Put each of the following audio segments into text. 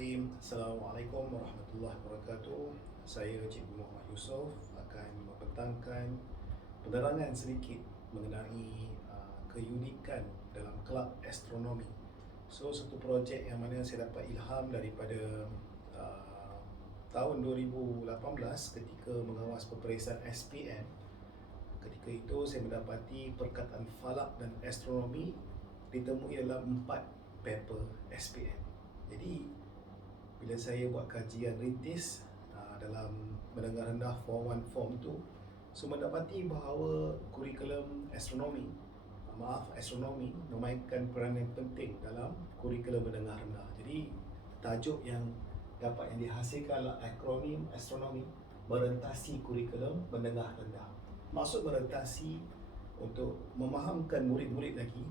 Bismillahirrahmanirrahim. Assalamualaikum warahmatullahi wabarakatuh. Saya Cikgu Muhammad Yusof akan membentangkan penerangan sedikit mengenai keunikan dalam kelab astronomi. So, satu projek yang mana saya dapat ilham daripada tahun 2018 ketika mengawas peperiksaan SPM. Ketika itu saya mendapati perkataan falak dan astronomi ditemui dalam 4 paper SPM. Jadi bila saya buat kajian rintis dalam mendengar rendah Form 1 Form 2, so mendapati bahawa kurikulum astronomi memainkan peranan penting dalam kurikulum menengah rendah. Jadi tajuk yang dihasilkan adalah akronim astronomi merentasi kurikulum menengah rendah. Maksud merentasi untuk memahamkan murid-murid lagi,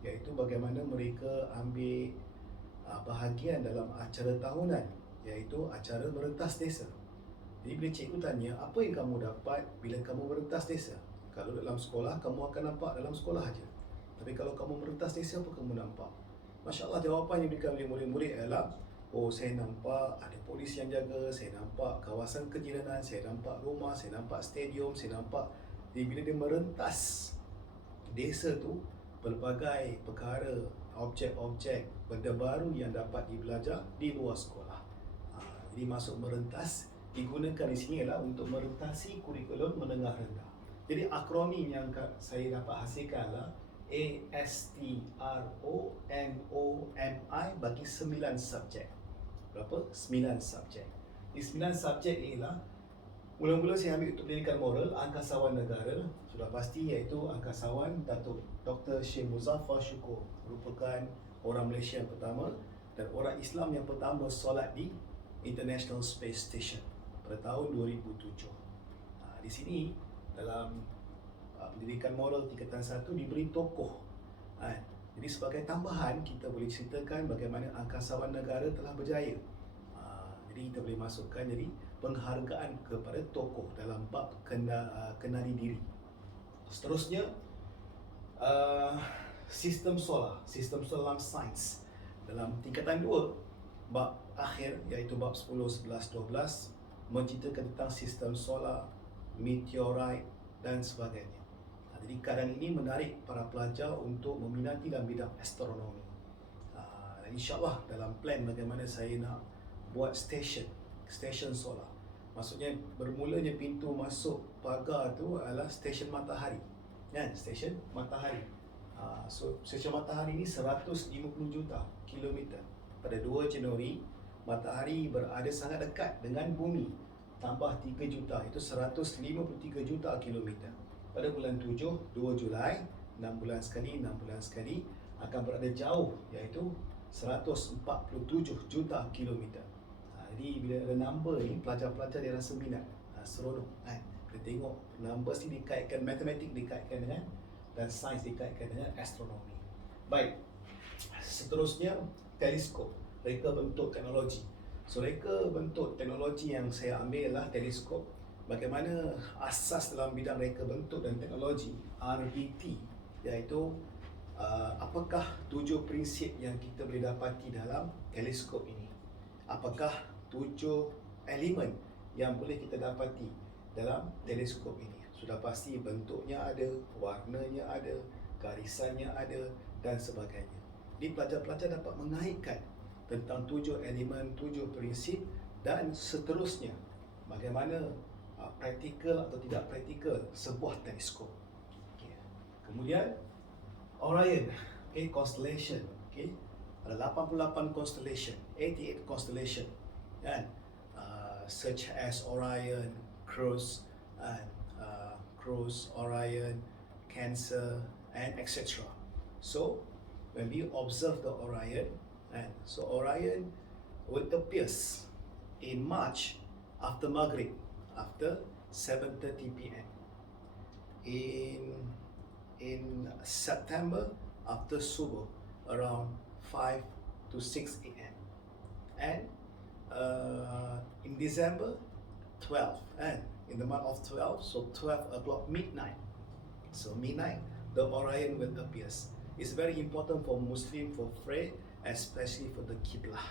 iaitu bagaimana mereka ambil bahagian dalam acara tahunan, iaitu acara merentas desa. Jadi bila cikgu tanya, apa yang kamu dapat bila kamu merentas desa? Kalau dalam sekolah, kamu akan nampak dalam sekolah saja. Tapi kalau kamu merentas desa, apa kamu nampak? Masya Allah, jawapan yang diberikan oleh murid-murid adalah, oh, saya nampak ada polis yang jaga, saya nampak kawasan kejiranan, saya nampak rumah, saya nampak stadium, saya nampak. Jadi bila dia merentas desa tu, pelbagai perkara, objek-objek, benda baru yang dapat dibelajar di luar sekolah. Jadi masuk merentas digunakan di sini adalah untuk merentasi kurikulum menengah rendah. Jadi akronim yang saya dapat hasilkan adalah ASTRONOMI bagi 9 subjek. Berapa? 9 subjek. Di 9 subjek inilah mula-mula saya ambil untuk pendidikan moral, angkasawan negara, sudah pasti, iaitu angkasawan Datuk Dr. Syekh Muzaffar Syukur, merupakan orang Malaysia yang pertama dan orang Islam yang pertama solat di International Space Station pada tahun 2007. Di sini dalam pendidikan moral tingkatan 1 diberi tokoh. Jadi sebagai tambahan kita boleh ceritakan bagaimana angkasawan negara telah berjaya. Jadi kita boleh masukkan jadi penghargaan kepada tokoh dalam bab kenali diri. Seterusnya, sistem solar dalam sains. Dalam tingkatan 2, bab akhir iaitu bab 10, 11, 12 menceritakan tentang sistem solar, meteorite dan sebagainya. Jadi keadaan ini menarik para pelajar untuk meminati dalam bidang astronomi. Dan insyaAllah dalam plan bagaimana saya nak buat stesen solar. Maksudnya bermulanya pintu masuk pagar tu adalah stesen matahari, kan? Stesen matahari. So stesen matahari ni 150 juta kilometer. Pada 2 Januari, matahari berada sangat dekat dengan bumi. Tambah 3 juta, itu 153 juta kilometer. Pada bulan 7, 2 Julai, 6 bulan sekali akan berada jauh, iaitu 147 juta kilometer. Jadi bila ada number ni, pelajar-pelajar dia rasa minat, seronok kan. Bila tengok numbers ni dikaitkan, matematik dikaitkan dengan, dan sains dikaitkan dengan astronomi. Baik, seterusnya teleskop, reka bentuk teknologi. So reka bentuk teknologi yang saya ambil adalah teleskop. Bagaimana asas dalam bidang reka bentuk dan teknologi, RBT, iaitu apakah 7 prinsip yang kita boleh dapati dalam teleskop ini. Apakah 7 elemen yang boleh kita dapati dalam teleskop ini? Sudah pasti bentuknya ada, warnanya ada, garisannya ada dan sebagainya. Jadi pelajar-pelajar dapat mengaitkan tentang 7 elemen, 7 prinsip dan seterusnya. Bagaimana praktikal atau tidak praktikal sebuah teleskop. Kemudian Orion, constellation, ada 88 constellation, 88 constellation, kan? Such as Orion, Crux, Orion, Cancer, and etc. So when we observe the Orion, so Orion will appears in March after Maghrib, after 7:30 p.m. In September after Subuh, around 5 to 6 a.m. and in December 12, and in the month of 12, so 12 o'clock midnight. So midnight, the Orion will appears. It's very important for Muslim for pray, especially for the Qiblah.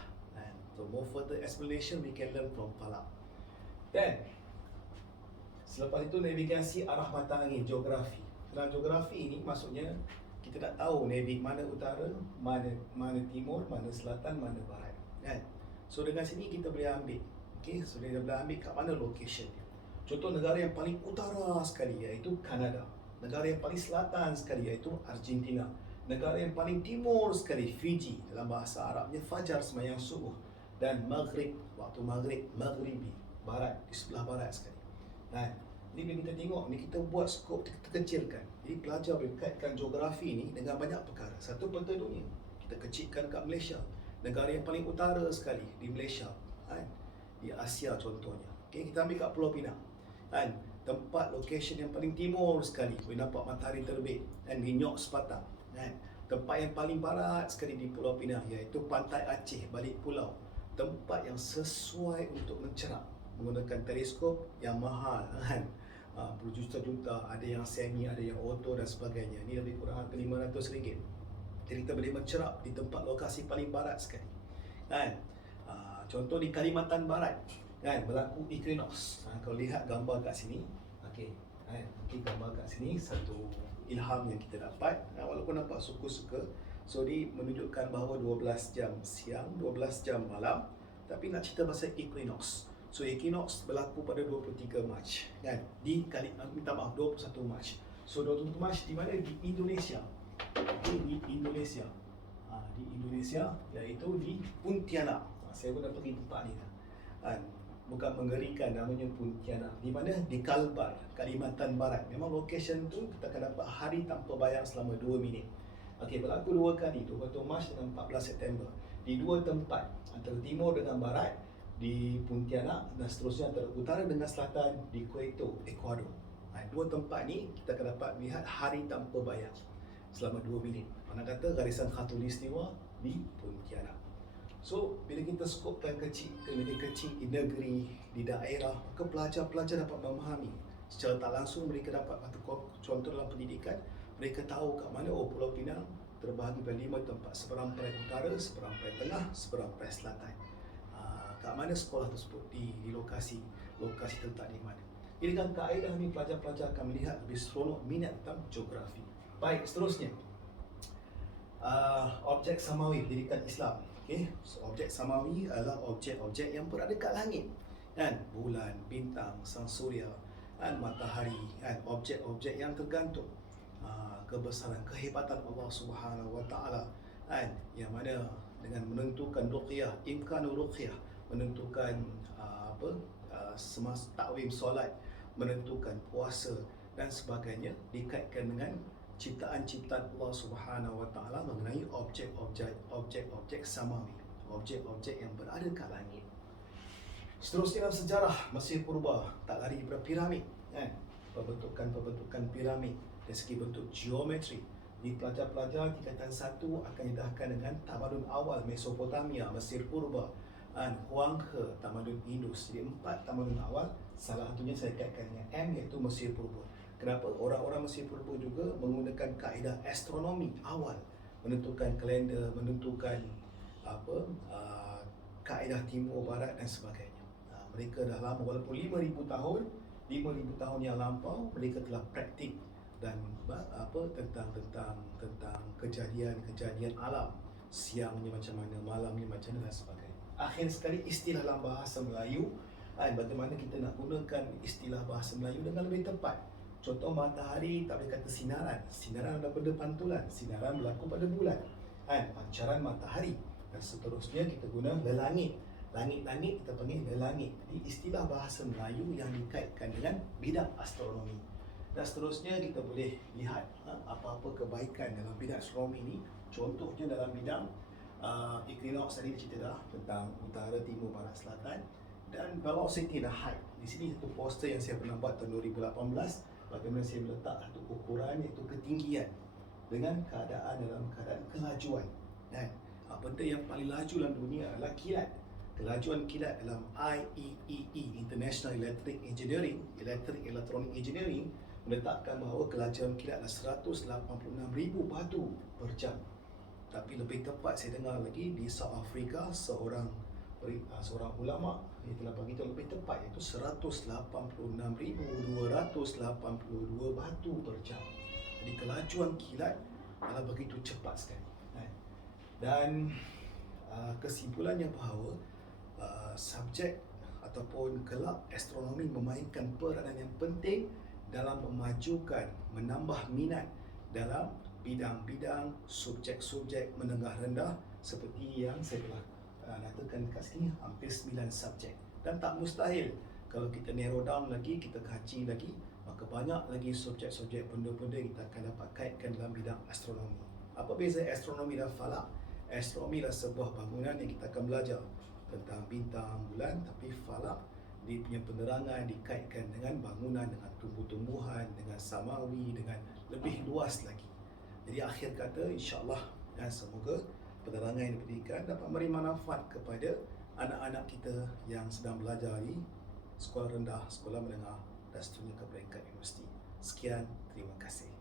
So more further explanation we can learn from Falak. Then selepas itu navigasi arah mata angin, geografi. Dalam geografi ini maksudnya kita nak tahu mana utara, mana timur, mana selatan, mana barat, kan? So dengan sini kita boleh ambil, okey, so dia boleh ambil kat mana location dia. Contoh negara yang paling utara sekali iaitu Kanada. Negara yang paling selatan sekali iaitu Argentina. Negara yang paling timur sekali Fiji, dalam bahasa Arabnya fajar sembahyang subuh, dan maghrib, waktu maghrib, maghribi, barat, di sebelah barat sekali. Nah, ni bila kita tengok ni, kita buat skop, kita kecilkan. Jadi pelajar boleh kaitkan geografi ni dengan banyak perkara. Satu, peta dunia, kita kecilkan kat Malaysia. Negara yang paling utara sekali di Malaysia, kan? Di Asia contohnya. Okay, kita ambil kat Pulau Pinang, kan? Tempat location yang paling timur sekali, boleh nampak matahari terbit, dan di Nyok Sepatang, kan? Tempat yang paling barat sekali di Pulau Pinang iaitu Pantai Aceh, balik pulau. Tempat yang sesuai untuk mencerap menggunakan teleskop yang mahal, kan? Berjuta-juta, ada yang semi, ada yang auto dan sebagainya. Ini lebih kurang harga RM500. Jadi kita boleh mencerap di tempat lokasi paling barat sekali, kan? Contoh di Kalimantan Barat, kan, berlaku equinox. Kalau lihat gambar kat sini, okey, kan, gambar kat sini satu ilham yang kita dapat, walaupun nampak suka-suka. So dia menunjukkan bahawa 12 jam siang, 12 jam malam, tapi nak cerita pasal equinox. So equinox berlaku pada 23 Mac, kan? Minta maaf, 21 Mac. So 21 Mac di mana? Di Indonesia. Okay, di Indonesia. Di Indonesia, iaitu di Pontianak. Saya pun dah pergi tempat ni kan. Bukan mengerikan, namanya Pontianak. Di mana? Di Kalbar, Kalimantan Barat. Memang location tu kita akan dapat hari tanpa bayar selama 2 minit. Okey, berlaku 2 kali, 21 Mac dan 14 September. Di 2 tempat, antara timur dengan barat, di Pontianak, dan seterusnya antara utara dengan selatan di Quito, Ecuador. 2 tempat ni kita akan dapat melihat hari tanpa bayar selama 2 minit. Mana kata garisan khatulistiwa di Pontianak. So, bila kita skopkan kecil ke negeri kecil, di negeri, di daerah, maka pelajar-pelajar dapat memahami. Secara tak langsung mereka dapat, contoh dalam pendidikan, mereka tahu kat mana, Pulau Pinang terbahagi pada 5 tempat, seberampai utara, seberampai tengah, seberampai selatan. Kat mana sekolah tersebut, di lokasi terletak di mana. Jadi dengan kaedah ni pelajar-pelajar akan melihat lebih seronok minat tentang geografi. Baik, seterusnya. Objek samawi pendidikan Islam. Okay? So, objek samawi adalah objek-objek yang berada kat langit, kan? Bulan, bintang, sang suria, kan? Matahari, kan? Objek-objek yang tergantung kebesaran, kehebatan Allah Subhanahu Wa Taala, kan? Yang mana dengan menentukan ruqyah, imkanu ruqyah, menentukan semasa takwim solat, menentukan puasa dan sebagainya, dikaitkan dengan ciptaan-ciptaan Allah Subhanahu Wa Taala mengenai objek-objek samawi, objek-objek yang berada kat langit. Seterusnya dalam sejarah Mesir Purba, tak lari daripada piramid, kan? Pembentukan piramid dari segi bentuk geometri. Di pelajar-pelajar tingkatan 1 akan didahkan dengan tamadun awal Mesopotamia, Mesir Purba, Huanghe, tamadun Indus. Jadi 4 tamadun awal, salah satunya saya kaitkan dengan M, iaitu Mesir Purba. Kenapa? Orang-orang Mesir Purba juga menggunakan kaedah astronomi awal, menentukan kalender, menentukan kaedah timur barat dan sebagainya. Mereka dah lama, walaupun 5,000 tahun yang lampau, mereka telah praktik dan tentang kejadian alam, siangnya macam mana, malamnya macam mana dan sebagainya. Akhir sekali, istilah dalam bahasa Melayu, bagaimana kita nak gunakan istilah bahasa Melayu dengan lebih tepat. Contoh, matahari tak boleh kata sinaran. Sinaran adalah benda pantulan. Sinaran berlaku pada bulan, pancaran matahari. Dan seterusnya kita guna lelangit. Langit-langit kita panggil lelangit. Jadi istilah bahasa Melayu yang dikaitkan dengan bidang astronomi. Dan seterusnya kita boleh lihat apa-apa kebaikan dalam bidang astronomi ini. Contohnya dalam bidang equinox tadi cerita dah tentang utara, timur, barat, selatan. Dan velocity dan height. Di sini satu poster yang saya pernah buat tahun 2018. Bagaimana saya meletak satu ukuran, iaitu ketinggian dengan dalam keadaan kelajuan. Dan benda yang paling laju dalam dunia adalah kilat. Kelajuan kilat dalam IEEE, International Electronic Engineering, meletakkan bahawa kelajuan kilat adalah 186,000 batu per jam. Tapi lebih tepat saya dengar lagi, di South Africa, seorang seorang ulama yang telah bagi tahu lebih tepat, iaitu 186,282 batu per jam. Jadi kelajuan kilat adalah begitu cepat sekali. Dan kesimpulannya bahawa subjek ataupun kelab astronomi memainkan peranan yang penting dalam memajukan, menambah minat dalam bidang-bidang subjek-subjek menengah rendah seperti yang saya telah nyatakan dekat sini, hampir 9 subjek. Dan tak mustahil kalau kita narrow down lagi, kita kaji lagi, maka banyak lagi subjek-subjek benda-benda yang kita akan dapat kaitkan dalam bidang astronomi. Apa beza astronomi dan falak? Astronomi adalah sebuah bangunan yang kita akan belajar tentang bintang, bulan, tapi falak dia punya penerangan dikaitkan dengan bangunan, dengan tumbuh-tumbuhan, dengan samawi, dengan lebih luas lagi. Jadi akhir kata, insya-Allah, dan semoga penerangan yang diberikan dapat memberi manfaat kepada anak-anak kita yang sedang belajar di sekolah rendah, sekolah menengah dan seterusnya ke peringkat universiti. Sekian, terima kasih.